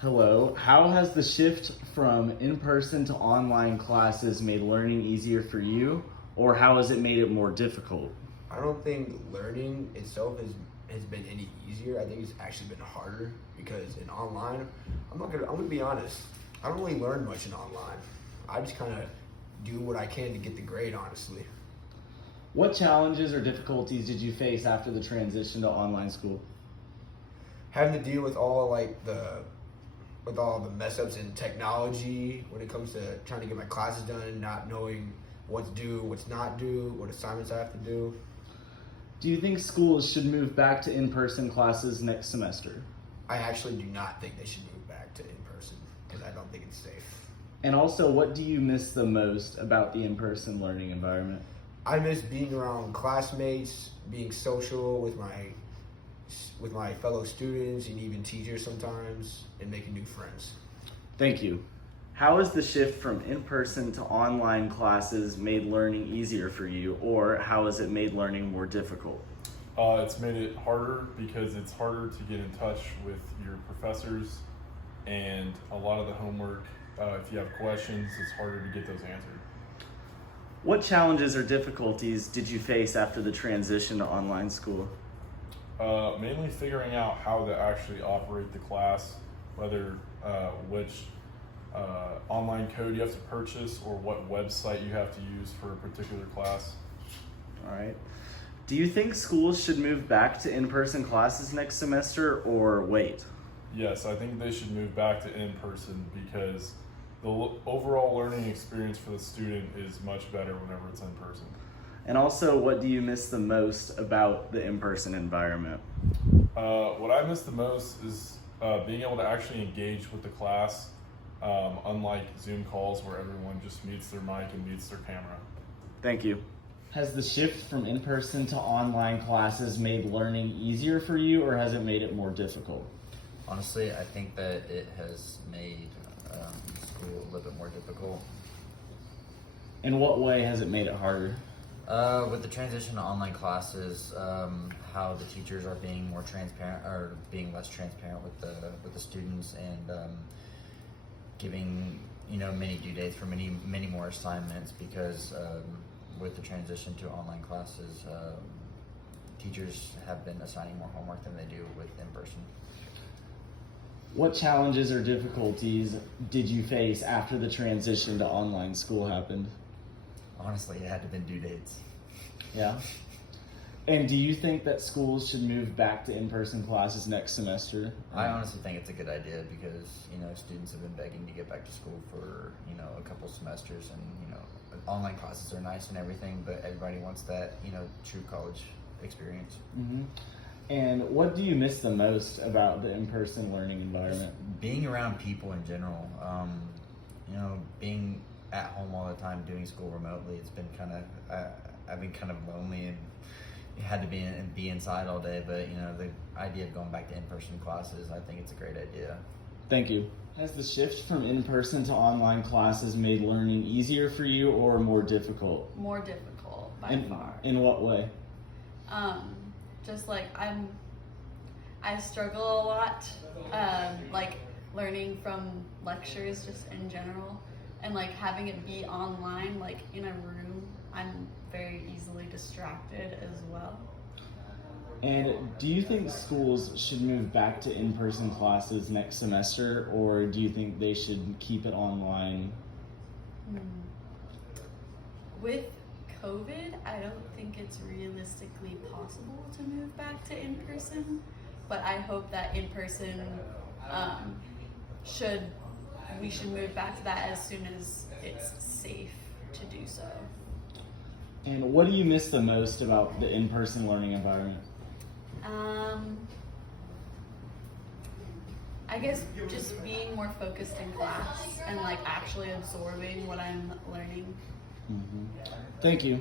Hello. How has the shift from in-person to online classes made learning easier for you, or how has it made it more difficult? I don't think learning itself has been any easier. I think it's actually been harder because in online, I'm gonna be honest. I don't really learn much in online. I just kind of do what I can to get the grade, honestly. What challenges or difficulties did you face after the transition to online school? Having to deal with all the mess ups in technology when it comes to trying to get my classes done, not knowing what's due, what's not due, what assignments I have to do. Do you think schools should move back to in-person classes next semester? I actually do not think they should move back to in person because I don't think it's safe. And also, what do you miss the most about the in-person learning environment? I miss being around classmates, being social with my fellow students and even teachers sometimes, and making new friends. Thank you. How has the shift from in-person to online classes made learning easier for you, or how has it made learning more difficult? It's made it harder because it's harder to get in touch with your professors, and a lot of the homework, if you have questions, it's harder to get those answered. What challenges or difficulties did you face after the transition to online school? Mainly figuring out how to actually operate the class, whether which online code you have to purchase or what website you have to use for a particular class. All right. Do you think schools should move back to in-person classes next semester or wait? Yes, I think they should move back to in-person because the overall learning experience for the student is much better whenever it's in person. And also, what do you miss the most about the in-person environment? What I miss the most is being able to actually engage with the class, unlike Zoom calls where everyone just mutes their mic and mutes their camera. Thank you. Has the shift from in-person to online classes made learning easier for you, or has it made it more difficult? Honestly, I think that it has made school a little bit more difficult. In what way has it made it harder? With the transition to online classes, how the teachers are being more transparent or being less transparent with the students, and giving many due dates for many more assignments because with the transition to online classes, teachers have been assigning more homework than they do with in person. What challenges or difficulties did you face after the transition to online school happened? Honestly, it had to have been due dates. Yeah. And do you think that schools should move back to in-person classes next semester? I honestly think it's a good idea because students have been begging to get back to school for a couple semesters, and online classes are nice and everything, but everybody wants that true college experience. Mm-hmm. And what do you miss the most about the in-person learning environment? Being around people in general. Being at home all the time doing school remotely, it's been I've been kind of lonely and had to be inside all day, but the idea of going back to in-person classes, I think it's a great idea. Thank you. Has the shift from in-person to online classes made learning easier for you or more difficult? More difficult by far. In what way? Just like I struggle a lot, like learning from lectures just in general, and like having it be online, like in a room, I'm very easily distracted as well. And do you think schools should move back to in-person classes next semester, or do you think they should keep it online? With COVID, I don't think it's realistically possible to move back to in-person, but I hope that in-person we should move back to that as soon as it's safe to do so. And what do you miss the most about the in-person learning environment? I guess just being more focused in class and like actually absorbing what I'm learning. Mm-hmm. Thank you.